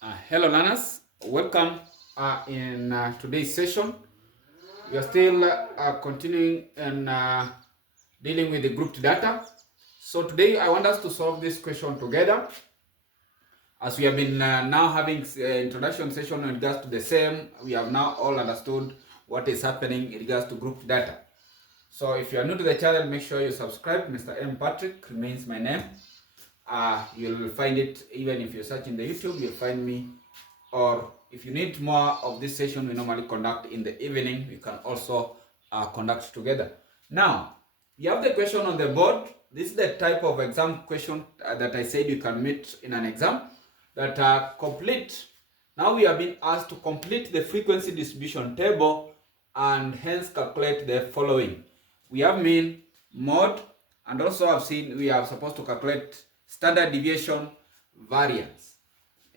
Hello learners, welcome in today's session. We are still continuing and dealing with the grouped data. So today I want us to solve this question together, as we have been now having introduction session in regards to the same. We have now all understood what is happening in regards to grouped data. So if you are new to the channel, make sure you subscribe. Mr. M.PATRICK remains my name. You'll find it even if you search in the YouTube, you'll find me. Or if you need more of this session we normally conduct in the evening, we can also conduct together. Now, you have the question on the board. This is the type of exam question that I said you can meet in an exam that are complete. Now we have been asked to complete the frequency distribution table and hence calculate the following. We have mean, mode, and also I've seen we are supposed to calculate standard deviation, variance,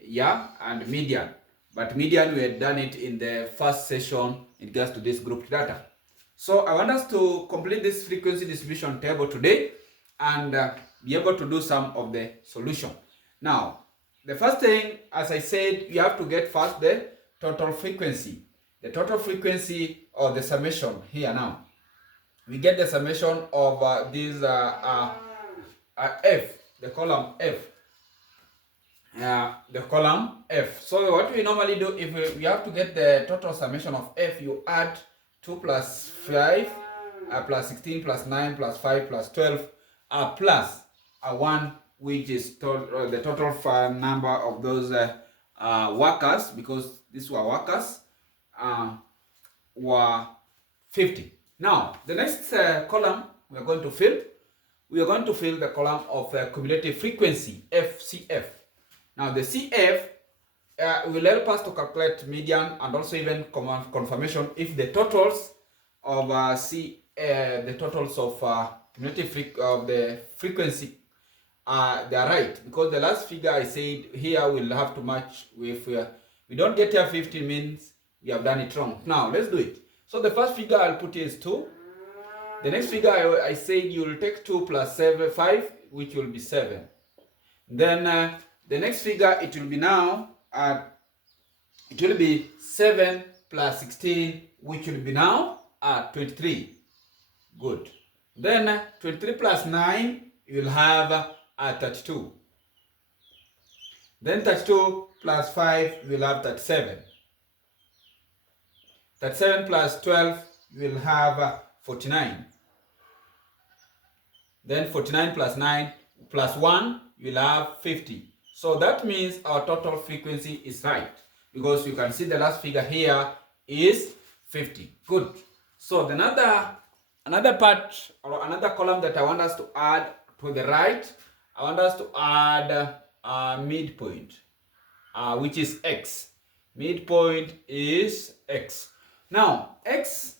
yeah, and median. But median, we had done it in the first session in regards to this grouped data. So I want us to complete this frequency distribution table today and be able to do some of the solution. Now, the first thing, as I said, you have to get first the total frequency. The total frequency or the summation here now. We get the summation of this F, the column F. The column F. So what we normally do, if we have to get the total summation of F, you add 2 plus 5 plus 16 plus 9 plus 5 plus 12 plus 1, which is the total number of those workers, because these were workers, were 50. Now, the next column we are going to fill, the column of cumulative frequency, FCF. Now, the CF will help us to calculate median and also even confirmation if the totals of the totals of cumulative of the frequency they are right, because the last figure I said here will have to match with we don't get here 50 means we have done it wrong. Now let's do it. So the first figure I'll put is 2. The next figure I said you will take 2 plus 5, which will be 7. Then the next figure, it will be now, it will be 7 plus 16, which will be now 23. Good. Then 23 plus 9, you will have 32. Then 32 plus 5, you will have 37. 37 plus 12, you will have 49. Then 49 plus 9 plus 1, you will have 50. So that means our total frequency is right, because you can see the last figure here is 50. Good. So another part or another column that I want us to add to the right, I want us to add midpoint, which is X. Midpoint is X. Now, X,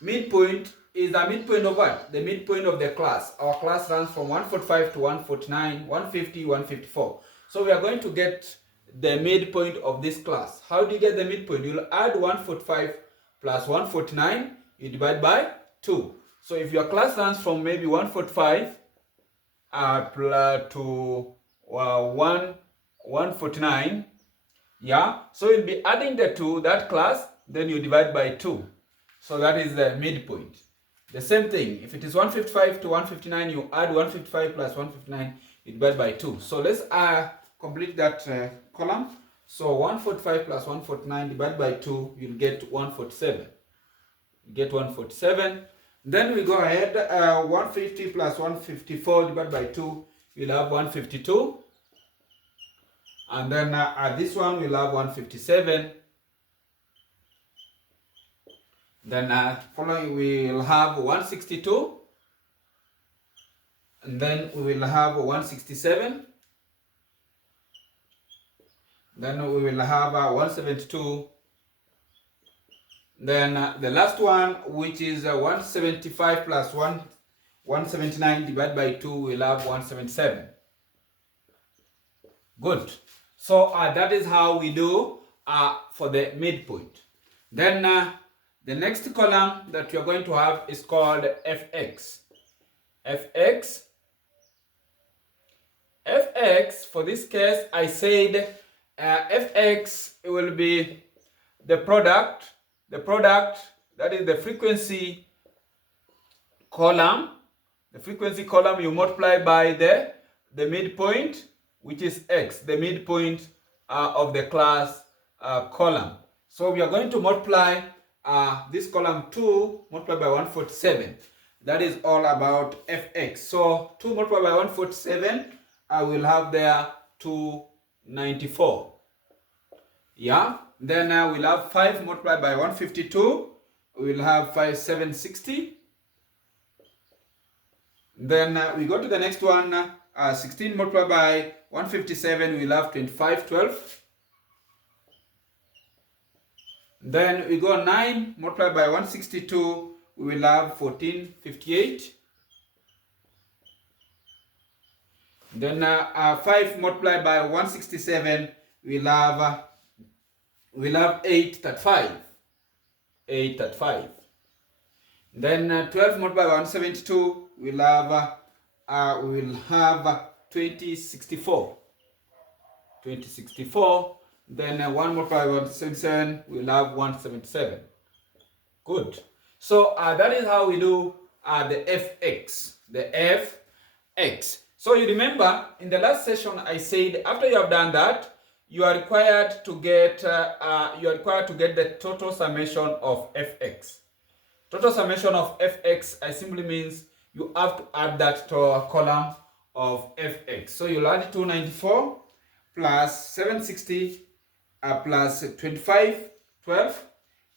midpoint is the midpoint of what? The midpoint of the class. Our class runs from 145 to 149, 150, 154. So we are going to get the midpoint of this class. How do you get the midpoint? You'll add 145 plus 149, you divide by 2. So if your class runs from maybe 145 to 149, yeah, so you'll be adding the 2, that class, then you divide by 2. So that is the midpoint. The same thing, if it is 155 to 159, you add 155 plus 159, you divide by 2. So let's complete that column. So 145 plus 149 divided by 2, you'll get 147. You get 147. Then we go ahead, 150 plus 154 divided by 2, you'll have 152. And then this one we'll have 157. Then following we will have 162. And then we will have 167. Then we will have 172. Then the last one, which is 175 plus 179 divided by 2, we'll have 177. Good. So that is how we do for the midpoint. Then the next column that you're going to have is called FX. FX fx, for this case, I said fx will be the product, that is the frequency column. The frequency column you multiply by the midpoint, which is x, the midpoint of the class column. So we are going to multiply this column 2 multiplied by 147. That is all about fx. So 2 multiplied by 147, I will have there 294. Yeah. Then we'll have 5 multiplied by 152. We'll have 5760. Then we go to the next one. 16 multiplied by 157, we'll have 2512. Then we go 9 multiplied by 162, we will have 1458. Then 5 multiplied by 167, we'll have 835. 835. Then 12 multiplied by 172, we'll have 2064. 2064. Then 1 multiplied by 177, we'll have 177. Good. So that is how we do the fx. The fx. So you remember in the last session I said after you have done that, you are required to get the total summation of fx. Total summation of fx simply means you have to add that to a column of fx. So you'll add 294 plus 760 plus 2512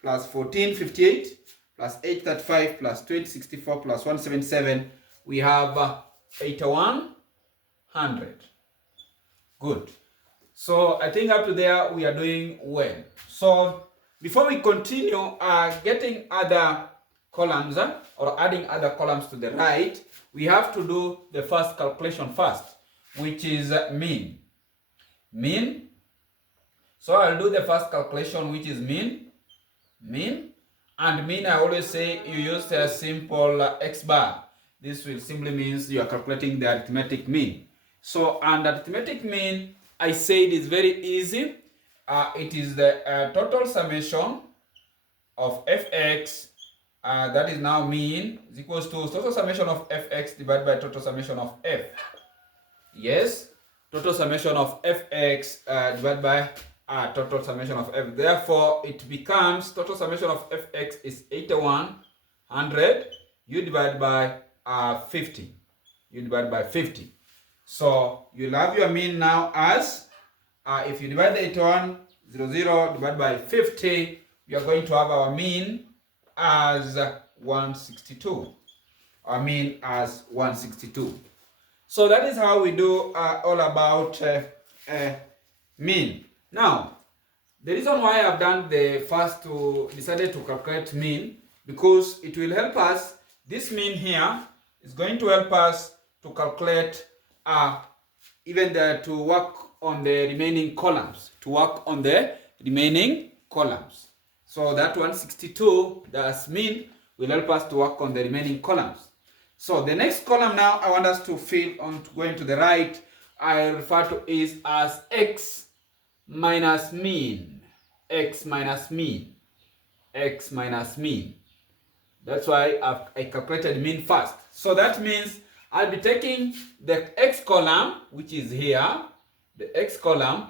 plus 1458 plus 835 plus 2064 plus 177. We have 8100. Good. So I think up to there we are doing well. So before we continue getting other columns or adding other columns to the right, we have to do the first calculation first, which is mean. Mean. So I'll do the first calculation, which is mean. Mean. And mean, I always say you use a simple x bar. This will simply means you are calculating the arithmetic mean. So, and arithmetic mean, I said is very easy. It is the total summation of fx, that is now mean, is equals to total summation of fx divided by total summation of f. Yes, total summation of fx divided by total summation of f. Therefore, it becomes total summation of fx is 8100. You divide by 50. You divide by 50. So you'll have your mean now as if you divide the 8100 divided by 50, we are going to have our mean as 162. Our mean as 162. So that is how we do all about mean. Now, the reason why I've done the first decided to calculate mean, because it will help us. This mean here is going to help us to calculate to work on the remaining columns. So that 162, that's mean, will help us to work on the remaining columns. So the next column now I want us to fill on going to the right, I refer to is as x minus mean. X minus mean. X minus mean. That's why I calculated mean first. So that means I'll be taking the x column, which is here, the x column.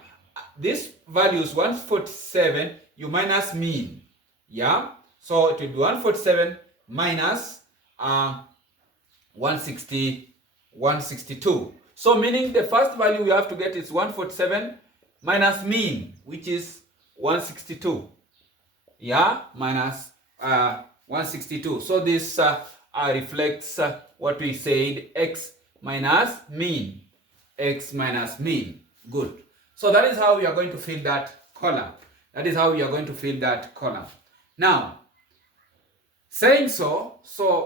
This value is 147, you minus mean. Yeah? So it will be 147 minus 162. So meaning the first value we have to get is 147 minus mean, which is 162. Yeah? Minus 162. So this reflects what we said, x minus mean. X minus mean. Good. So that is how we are going to fill that column. Now, saying so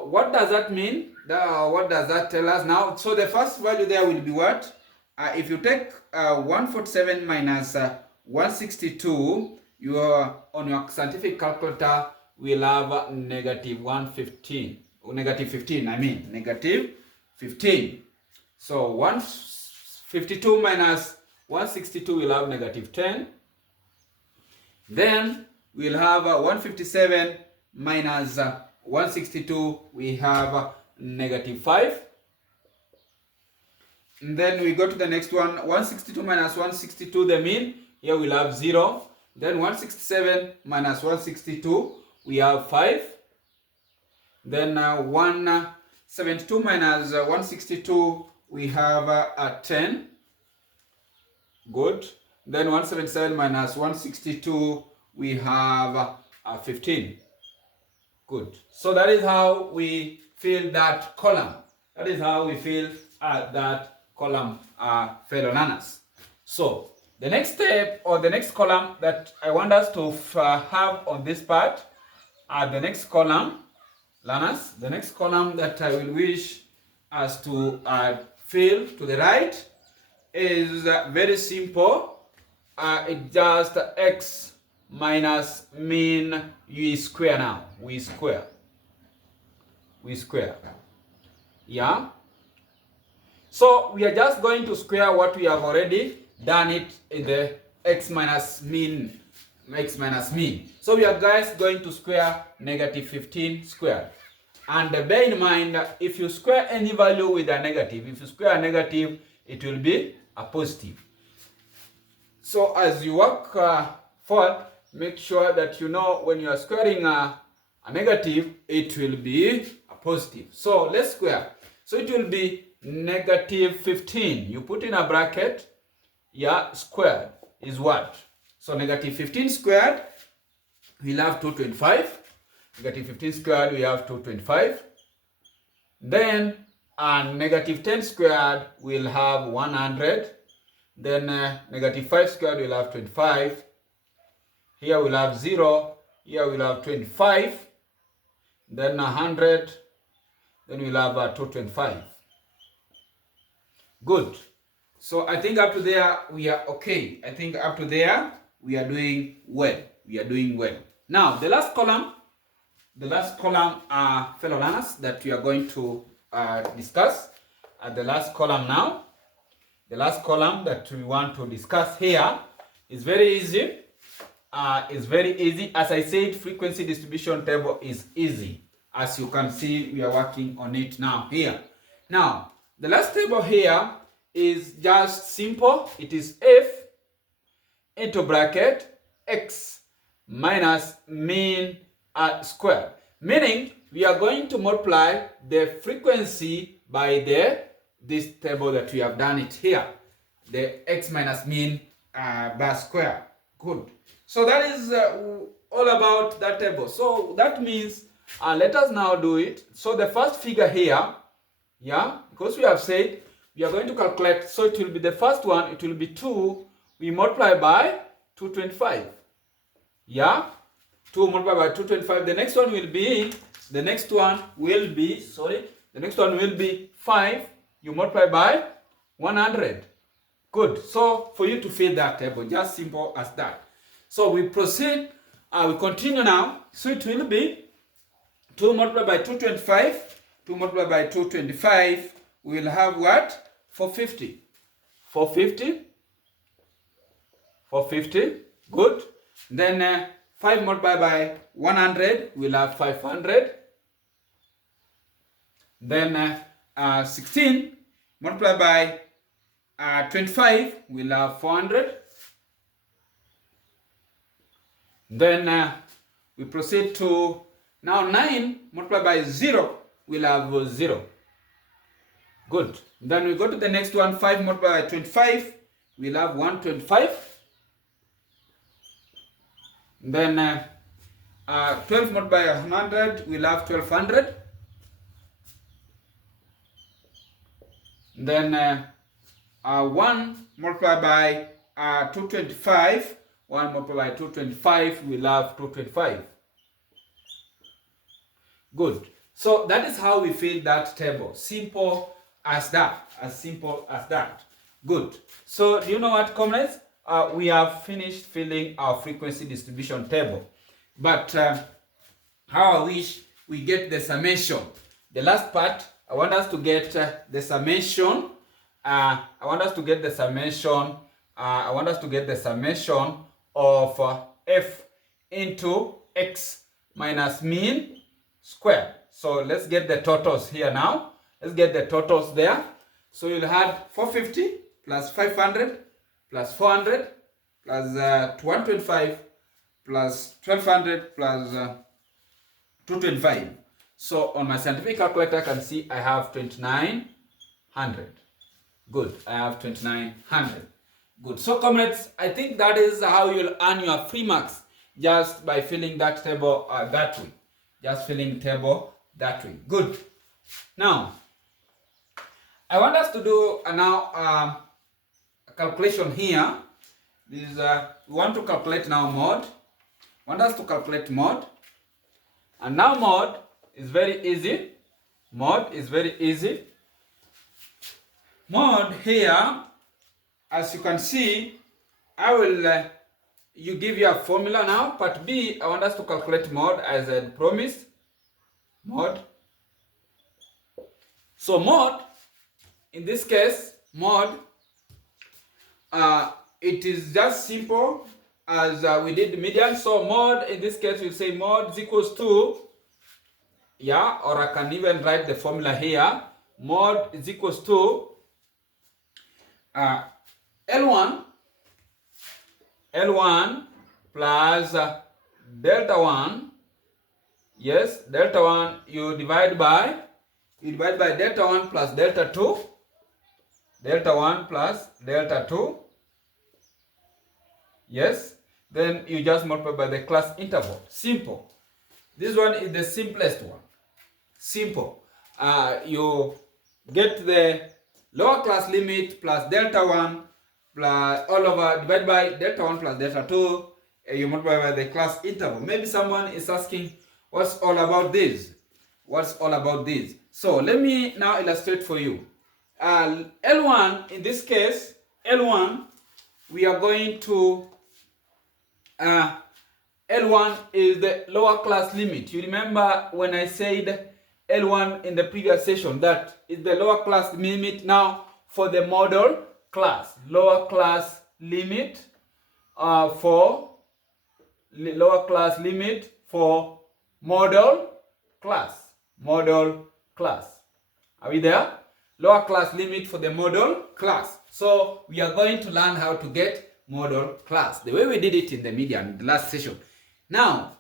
what does that mean? What does that tell us now? So the first value there will be what? If you take 147 minus 162, you are on your scientific calculator will have negative 115. Negative 15, I mean. Negative 15. So 52 minus 162, we'll have negative 10. Then we'll have 157 minus 162, we have negative 5. And then we go to the next one, 162 minus 162, the mean, here we'll have 0. Then 167 minus 162, we have 5. Then 172 minus 162, we have 10. Good. Then 177 minus 162, we have 15. Good. So that is how we fill that column. That is how we fill that column, fellow learners. So the next step or the next column that I want us to have on this part, the next column, learners, the next column that I will wish us to fill to the right is very simple. It's just x minus mean u square now. We square. Yeah. So we are just going to square what we have already done it in the x minus mean. So we are guys going to square negative 15 squared. And bear in mind, if you square any value with a negative, if you square a negative, it will be a positive. So as you work forward, make sure that you know when you are squaring a negative, it will be a positive. So let's square. So it will be negative 15. You put in a bracket, yeah, squared is what? So negative 15 squared, we'll have 225. Negative 15 squared, we have 225. Then negative 10 squared, we'll have 100. Then negative 5 squared, we'll have 25. Here we'll have 0. Here we'll have 25. Then 100. Then we'll have 225. Good. So I think up to there we are okay. I think up to there we are doing well. Now the last column, fellow learners, that we are going to discuss. The last column now. The last column that we want to discuss here is very easy. As I said, frequency distribution table is easy. As you can see, we are working on it now here. Now, the last table here is just simple. It is f into bracket x minus mean square. Meaning, we are going to multiply the frequency by this table that we have done it here. The x minus mean bar square. Good. So that is all about that table. So that means let us now do it. So the first figure here, yeah, because we have said we are going to calculate. So it will be the first one. It will be 2. We multiply by 225. Yeah, 2 multiplied by 225. The next one will be. The next one will be 5. You multiply by 100. Good. So for you to fill that table, just simple as that. So we proceed. We continue now. So it will be 2 multiplied by 225. 2 multiplied by 225. We will have what? 450. 450. Good. Then 5 multiplied by 100. We'll have 500. Then 16 multiplied by 25, we'll have 400. Then we proceed to now 9 multiplied by 0, we'll have 0. Good. Then we go to the next one, 5 multiplied by 25, we'll have 125. Then 12 multiplied by 100, we'll have 1200. Then 1 multiplied by 225, 1 multiplied by 225, we'll have 225. Good. So that is how we fill that table. Simple as that. Good. So do you know what, comrades? We have finished filling our frequency distribution table. But how I wish we get the summation. The last part, I want us to get the summation I want us to get the summation. I want us to get the summation of f into x minus mean square. So let's get the totals here now. Let's get the totals there. So you'll have 450 plus 500 plus 400 plus 125 plus 1200 plus 225. So on my scientific calculator, I can see I have 2900. Good, I have 2900. Good. So comrades, I think that is how you'll earn your free marks, just by filling that table that way. Just filling table that way. Good. Now, I want us to do now a calculation here. This we want to calculate now mod. I want us to calculate mod. And now mod is very easy. Mod is very easy. Mod here, as you can see, I will you give you a formula now. Part B, I want us to calculate mod as I promised. Mod. So mod, in this case, mod, it is just simple as we did the median. So mod, in this case, we say mod is equals to, yeah, or I can even write the formula here. Mod is equals to L1 plus delta 1. Yes, delta 1 you divide by delta 1 plus delta 2. Delta 1 plus delta 2. Yes, then you just multiply by the class interval. Simple. This one is the simplest one. Simple. You get the lower class limit plus delta 1 plus all over divided by delta 1 plus delta 2. You multiply by the class interval. Maybe someone is asking, what's all about this? What's all about this? So let me now illustrate for you. L1, in this case, L1, we are going to, L1 is the lower class limit. You remember when I said L1 in the previous session, that is the lower class limit now for the model class. Lower class limit for lower class limit for model class. Model class. Are we there? Lower class limit for the model class. So we are going to learn how to get model class, the way we did it in the median in the last session. Now,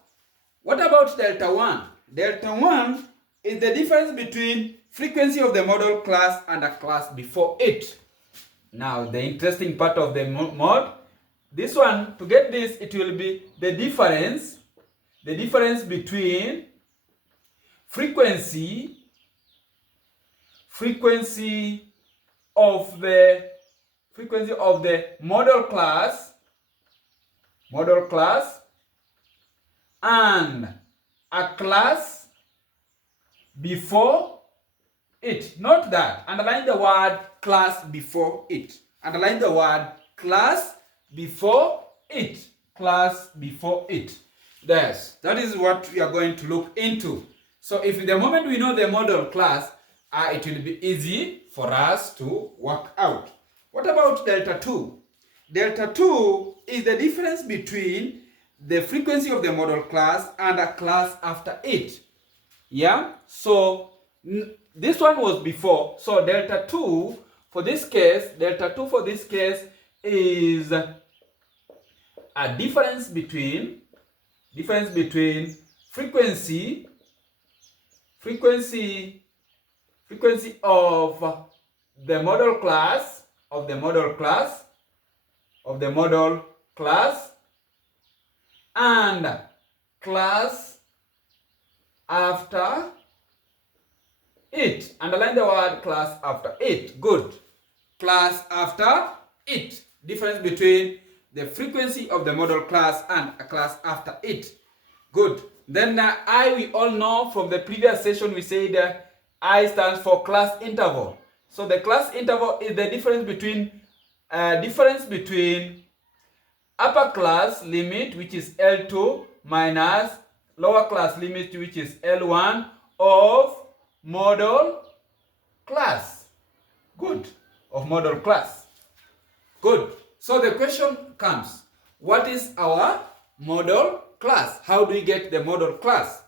what about delta 1? Delta 1 is the difference between frequency of the model class and a class before it. Now, the interesting part of the mod, this one, to get this, it will be the difference between frequency of the model class and a class before it. Not that. Underline the word class before it. Underline the word class before it. Class before it. Yes, that is what we are going to look into. So if the moment we know the model class, it will be easy for us to work out. What about delta 2? Delta 2 is the difference between the frequency of the model class and a class after it. Yeah, so this one was before. So delta 2 for this case, is a difference between frequency of the model class and class after it. Underline the word class after it. Good. Class after it. Difference between the frequency of the model class and a class after it. Good. Then we all know from the previous session we said I stands for class interval. So the class interval is the difference between upper class limit, which is L2, minus lower class limit, which is L1 of model class. Good. of model class. Good. So the question comes, what is our model class? How do we get the model class?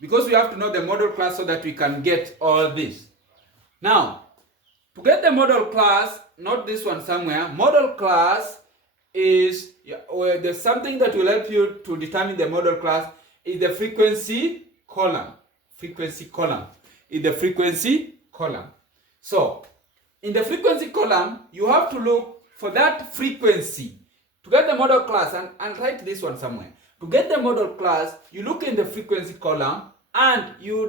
Because we have to know the model class so that we can get all this. Now, to get the model class, not this one somewhere, model class is, there's something that will help you to determine the model class is the frequency column. Frequency column. In the frequency column. So, in the frequency column, you have to look for that frequency. To get the model class, and write this one somewhere. To get the model class, you look in the frequency column and you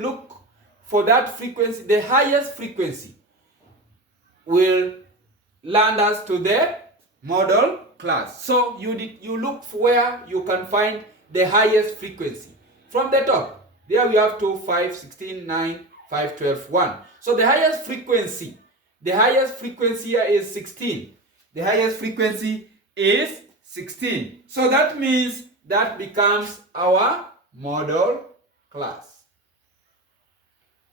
look for that frequency, the highest frequency will land us to the model class. So you look for where you can find the highest frequency. From the top, there we have 2, 5, 16, 9, 5, 12, 1. So the highest frequency here is 16. The highest frequency is 16. So that means that becomes our model class.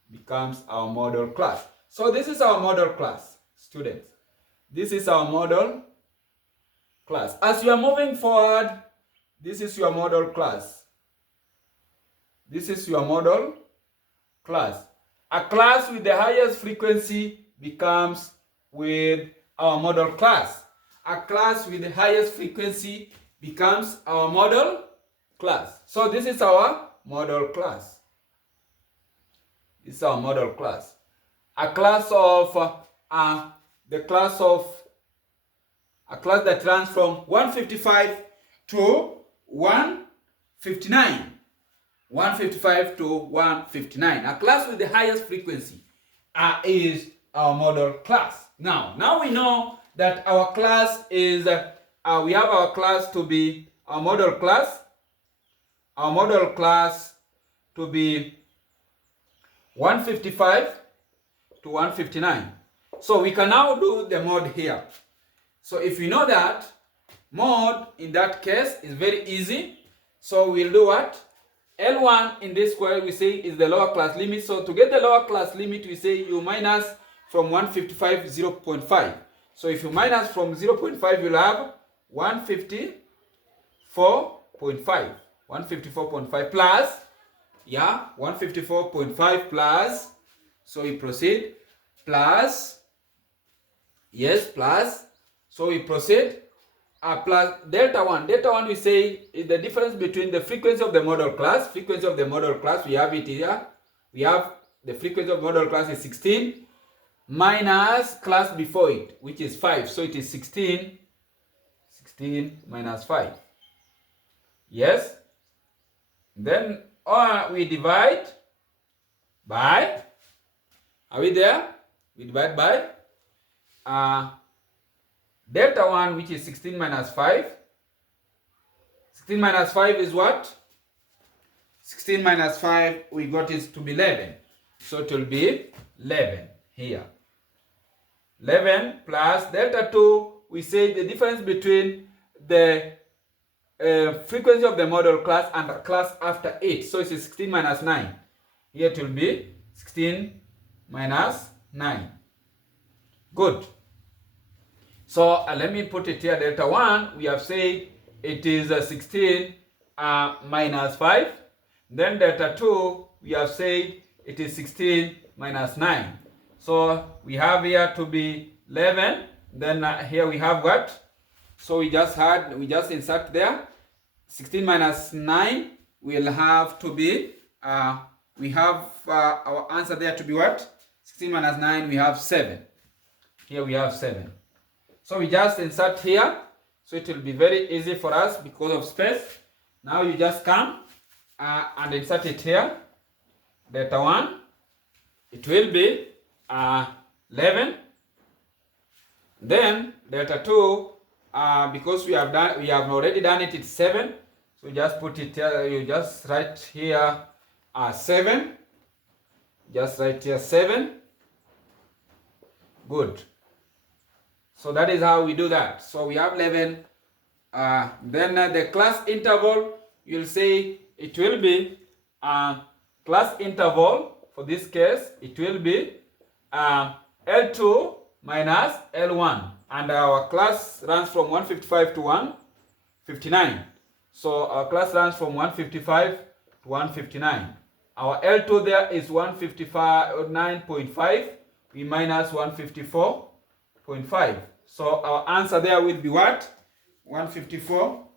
Becomes our model class. So this is our model class, students. This is our model class. As you are moving forward, this is your model class. This is your model class. A class with the highest frequency becomes with our model class. A class with the highest frequency becomes our model class. So this is our model class. This is our model class. A class that runs from 155 to 159. 155 to 159. A class with the highest frequency is our model class. Now we know that our class is, we have our class to be our model class. Our model class to be 155 to 159. So we can now do the mod here. So if we know that, mod in that case is very easy. So we'll do what? L1 in this square we say is the lower class limit. So to get the lower class limit, we say you minus from 155 0.5. So if you minus from 0.5, you'll have 154.5. 154.5 plus, 154.5 plus, so we proceed, plus, plus, so we proceed, plus delta 1. Delta 1 we say is the difference between the frequency of the model class. Frequency of the model class, we have it here. We have the frequency of model class is 16 minus class before it, which is 5. So it is 16 minus 5. Yes. Then we divide by, are we there? We divide by delta 1, which is 16 minus 5. 16 minus 5 is what? 16 minus 5, we got it to be 11. So it will be 11 here. 11 plus delta 2, we say the difference between the frequency of the model class and the class after it. So it's 16 minus 9. Here it will be 16 minus 9. Good. So let me put it here. Delta 1, we have said it is 16 minus 5. Then delta 2, we have said it is 16 minus 9. So we have here to be 11. Then here we have what? So we just insert there. 16 minus 9 will have to be, we have our answer there to be what? 16 minus 9, we have 7. Here we have 7. So we just insert here. So it will be very easy for us because of space. Now you just come and insert it here. Delta 1, it will be 11. Then delta 2, because we have already done it, it's 7. So just put it here, you just write here 7. Just write here 7. Good. So that is how we do that. So we have 11. Then the class interval, you'll say it will be class interval, for this case, it will be L2 minus L1. And our class runs from 155 to 159. So our class runs from 155 to 159. Our L2 there is 159.5. We minus 154.5. So our answer there will be what? 154.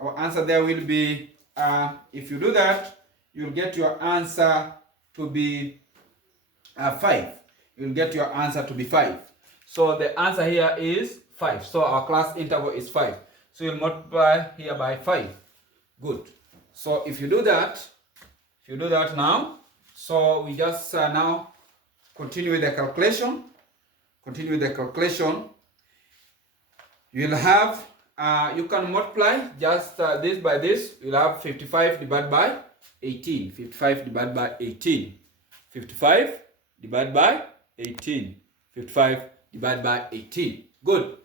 Our answer there will be, if you do that, you'll get your answer to be 5. You'll get your answer to be 5. So the answer here is 5. So our class interval is 5. So you'll multiply here by 5. Good. So if you do that now, so we just now continue with the calculation. Continue with the calculation. You'll have, you can multiply just this by this. You'll have 55 divided by 18. 55 divided by 18. 55 divided by 18. 55 divided by 18. Good.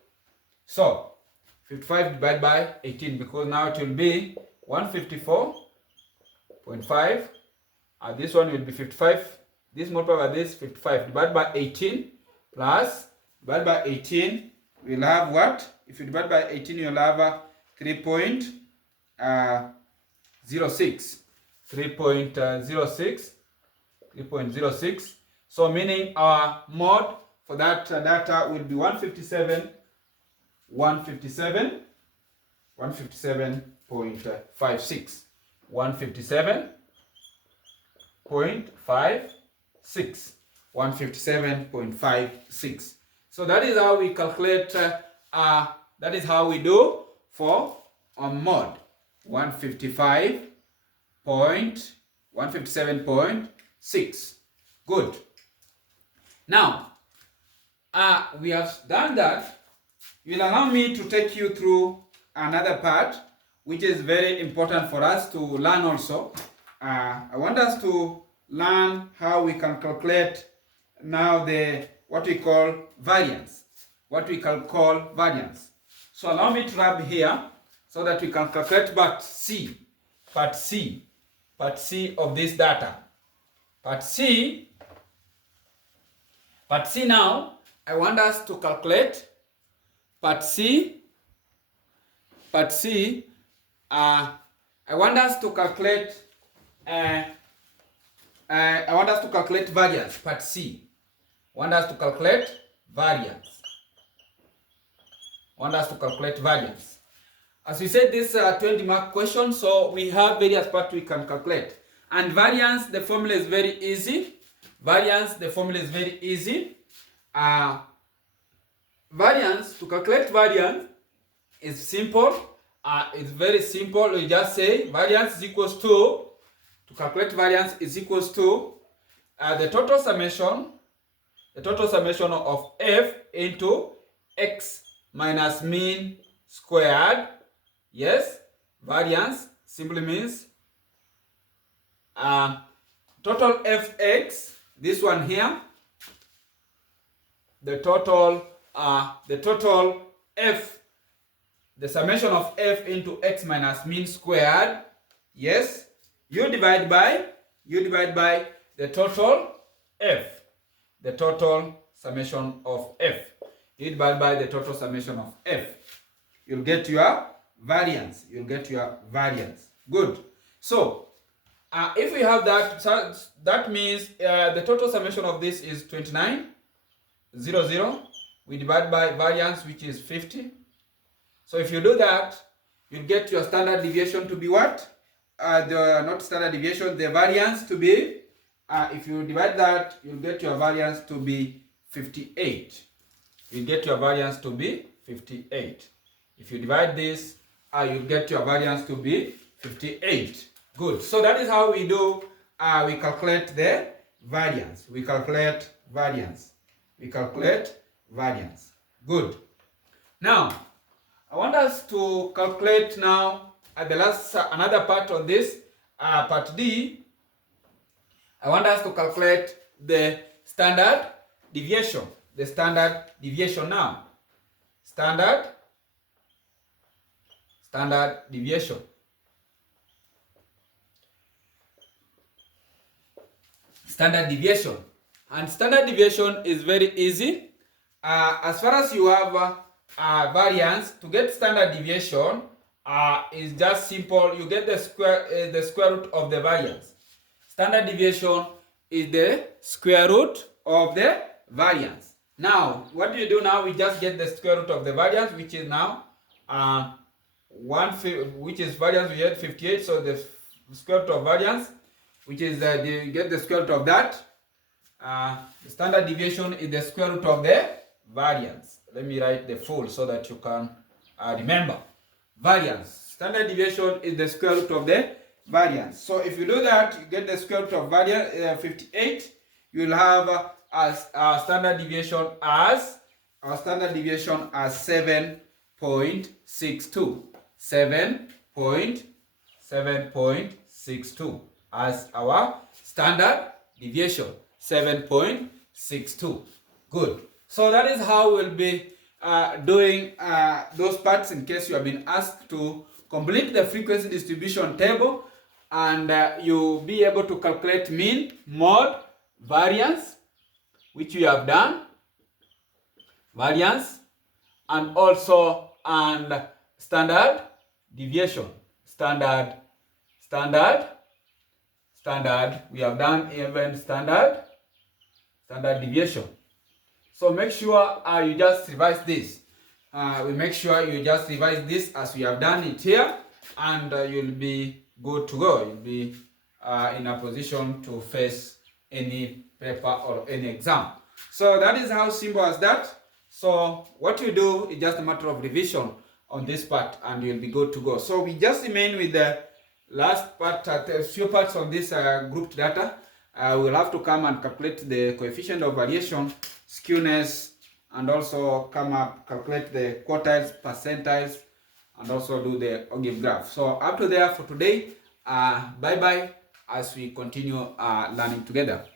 So 55 divided by 18, because now it will be 154.5. This one will be 55. This multiplied by this 55 divided by 18 plus divided by 18. We'll have what? If you divide by 18, you'll have 3.06. 3.06. So meaning our mode for that data will be 157.56. 157.56. So that is how we calculate, that is how we do for mode 157.6. Good. Now, we have done that. You will allow me to take you through another part which is very important for us to learn also. I want us to learn how we can calculate now the what we call variance. What we can call variance. So allow me to rub here so that we can calculate part C of this data. Part C now, I want us to calculate part C. I want us to calculate variance. Part C. I want us to calculate variance. As we said, this is a 20-mark question, so we have various parts we can calculate. And variance, the formula is very easy. Variance, to calculate variance is simple. It's very simple. You just say variance is equals to calculate variance is equals to the total summation of f into x minus mean squared. Yes, variance simply means total fx, this one here, the total f, the summation of f into x minus mean squared. Yes, you divide by the total f, the total summation of f. You divide by the total summation of f. You'll get your variance. Good. So if we have that, that means the total summation of this is 29.00. We divide by variance, which is 50. So if you do that, you'll get your standard deviation to be what? Not standard deviation, the variance to be, if you divide that, you'll get your variance to be 58. You get your variance to be 58. If you divide this, you'll get your variance to be 58. Good. So that is how we do, we calculate the variance. We calculate variance. Good. Now, I want us to calculate now the last, another part on this, part D. I want us to calculate the standard deviation. The standard deviation now. Standard deviation. Standard deviation. And standard deviation is very easy. as far as you have variance, to get standard deviation is just simple. You get the square root of the variance. Standard deviation is the square root of the variance. Now, what do you do now? We just get the square root of the variance, which is now which is variance. We had 58, so the square root of variance, which is you get the square root of that. The standard deviation is the square root of the variance. Let me write the full so that you can remember. Variance. Standard deviation is the square root of the variance. So if you do that, you get the square root of variance 58. You will have our standard deviation as 7.62. 7.62 as our standard deviation. 7.62. Good. So that is how we'll be doing those parts in case you have been asked to complete the frequency distribution table, and you'll be able to calculate mean, mode, variance, which we have done, variance, and also standard deviation. Standard. We have done even standard deviation. So make sure you just revise this. We make sure you just revise this as we have done it here, and you'll be good to go. You'll be in a position to face any paper or any exam. So that is how simple as that. So what you do is just a matter of revision on this part, and you'll be good to go. So we just remain with the last part, a few parts on this grouped data. We'll have to come and calculate the coefficient of variation, skewness, and also calculate the quartiles, percentiles, and also do the algebra graph. So up to there for today. Bye bye as we continue learning together.